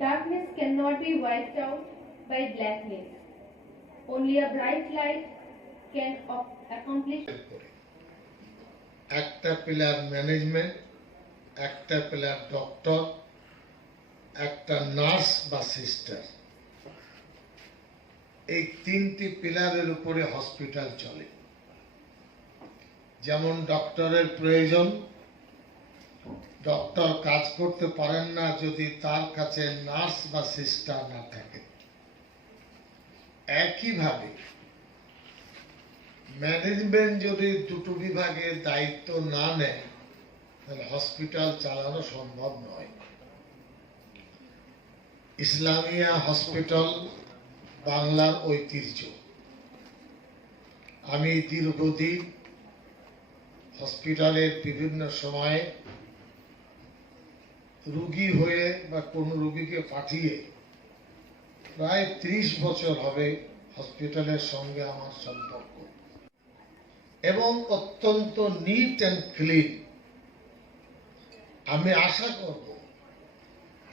Darkness cannot be wiped out by blackness. Only a bright light can accomplish. একটা pillar management, একটা pillar doctor, একটা nurse বা sister. এই তিনটি পিলারের উপরে হসপিটাল চলে। যেমন ডক্টরের প্রয়োজন, ডক্টর কাজ করতে পারেন না যদি তার কাছে নার্স বা সিস্টার না থাকে। একইভাবে ম্যানেজমেন্ট যদি দুটো বিভাগের দায়িত্ব না নেয় তাহলে হসপিটাল চালানো সম্ভব নয়। ইসলামিয়া হসপিটাল বাংলার ঐতিহ্য। আমি দীর্ঘদিন হসপিটালের বিভিন্ন সময়ে রোগী হয়ে বা কোনো রোগীকে পাঠিয়ে প্রায় 30 বছর হবে হসপিটালের সঙ্গে আমার সম্পর্ক, এবং অত্যন্ত নিট অ্যান্ড ক্লিন। আমি আশা করব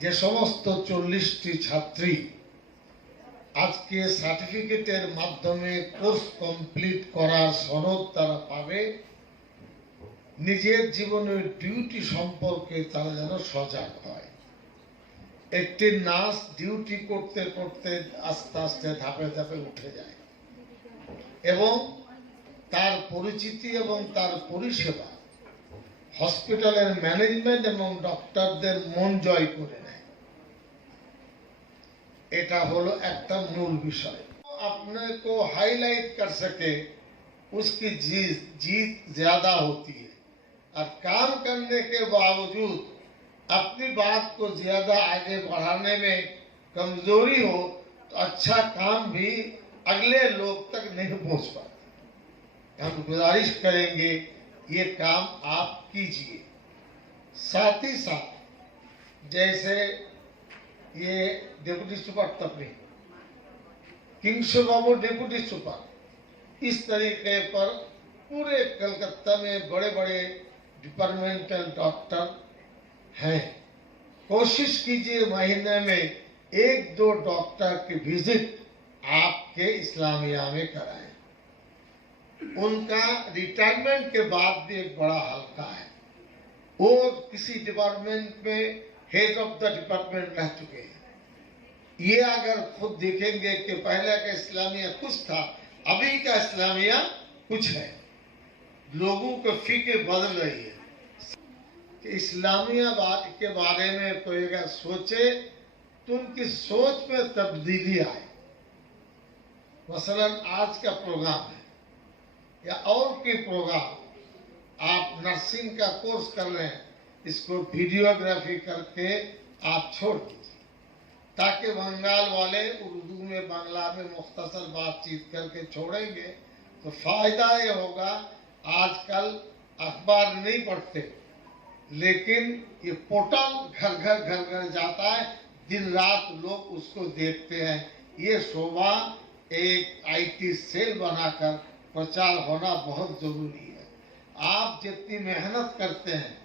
যে সমস্ত 40টি ছাত্রী আজকে সার্টিফিকেটের মাধ্যমে কোর্স কমপ্লিট করার সনদ তারা পাবে, নিজের জীবনের ডিউটি সম্পর্কে তারা যেন সজাগ হয়। একটি নার্স ডিউটি করতে করতে আস্তে আস্তে ধাপে ধাপে উঠে যায় এবং তার পরিচিতি এবং তার পরিষেবা হসপিটালের ম্যানেজমেন্ট এবং ডক্টরদের মন জয় করে নেয়। এটা হলো একটা মূল বিষয়। अपने को हाईलाइट कर सके उसकी जीत ज्यादा होती है, और काम करने के बावजूद अपनी बात को ज्यादा आगे बढ़ाने में कमजोरी हो तो अच्छा काम भी अगले लोग तक नहीं पहुंच पाता। हम गुजारिश करेंगे ये काम आप कीजिए। साथ ही साथ जैसे ये डेप्यूटी सुपर तपनी किंगशो बाबू डेप्यूटी सुपर, इस तरीके पर पूरे कलकत्ता में बड़े बड़े डिपार्टमेंटल डॉक्टर हैं। कोशिश कीजिए महीने में 1-2 डॉक्टर की विजिट आपके इस्लामिया में कराएं। उनका रिटायरमेंट के बाद भी एक बड़ा हल्का है, वो किसी डिपार्टमेंट में हेड ऑफ द डिपार्टमेंट रह चुके हैं। ये अगर खुद देखेंगे कि पहले का इस्लामिया कुछ था, अभी का इस्लामिया कुछ है, लोगों को फिक्र बदल रही है कि इस्लामिया के बारे में कोई अगर सोचे तो उनकी सोच में तब्दीली आए। मसलन आज का प्रोग्राम है या और कोई प्रोग्राम, आप नर्सिंग का कोर्स कर रहे हैं, इसको वीडियोग्राफी करके आप छोड़ दीजिए ताकि बंगाल वाले उर्दू में बांग्ला में मुख्तसर बातचीत करके छोड़ेंगे तो फायदा ये होगा। आजकल अखबार नहीं पढ़ते, लेकिन ये पोर्टल घर घर जाता है, दिन रात लोग उसको देखते हैं। ये शोभा एक आईटी सेल बनाकर प्रचार होना बहुत जरूरी है। आप जितनी मेहनत करते हैं,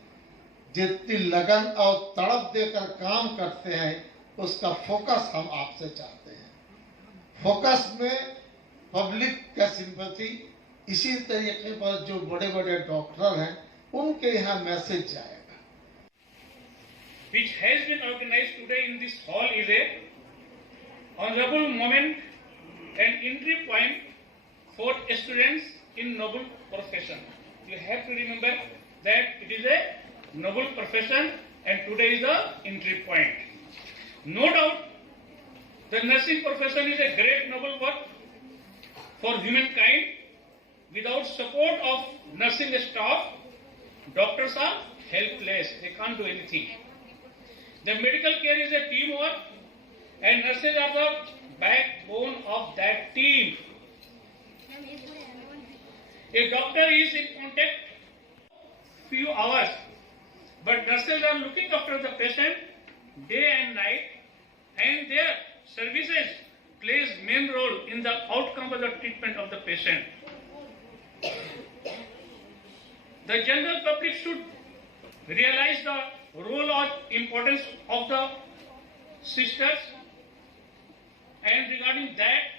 जितनी लगन और तड़प देकर काम करते हैं, उसका फोकस हम आपसे चाहते हैं। फोकस में पब्लिक का सिंपैथी, इसी तरीके पर जो बड़े बड़े डॉक्टर हैं उनके यहाँ मैसेज जाएगा। Which has been organized today in this hall is a honorable moment and entry point for students in noble profession. You have to remember that it is a noble profession and today is the entry point. No doubt the nursing profession is a great noble work for humankind. Without support of nursing staff, doctors are helpless, they can't do anything. The medical care is a teamwork and nurses are the backbone of that team. A doctor is in contact few hours, but nurses are looking after the patient day and night, and their services plays main role in the outcome of the treatment of the patient. The general public should realize the role or importance of the sisters, and regarding that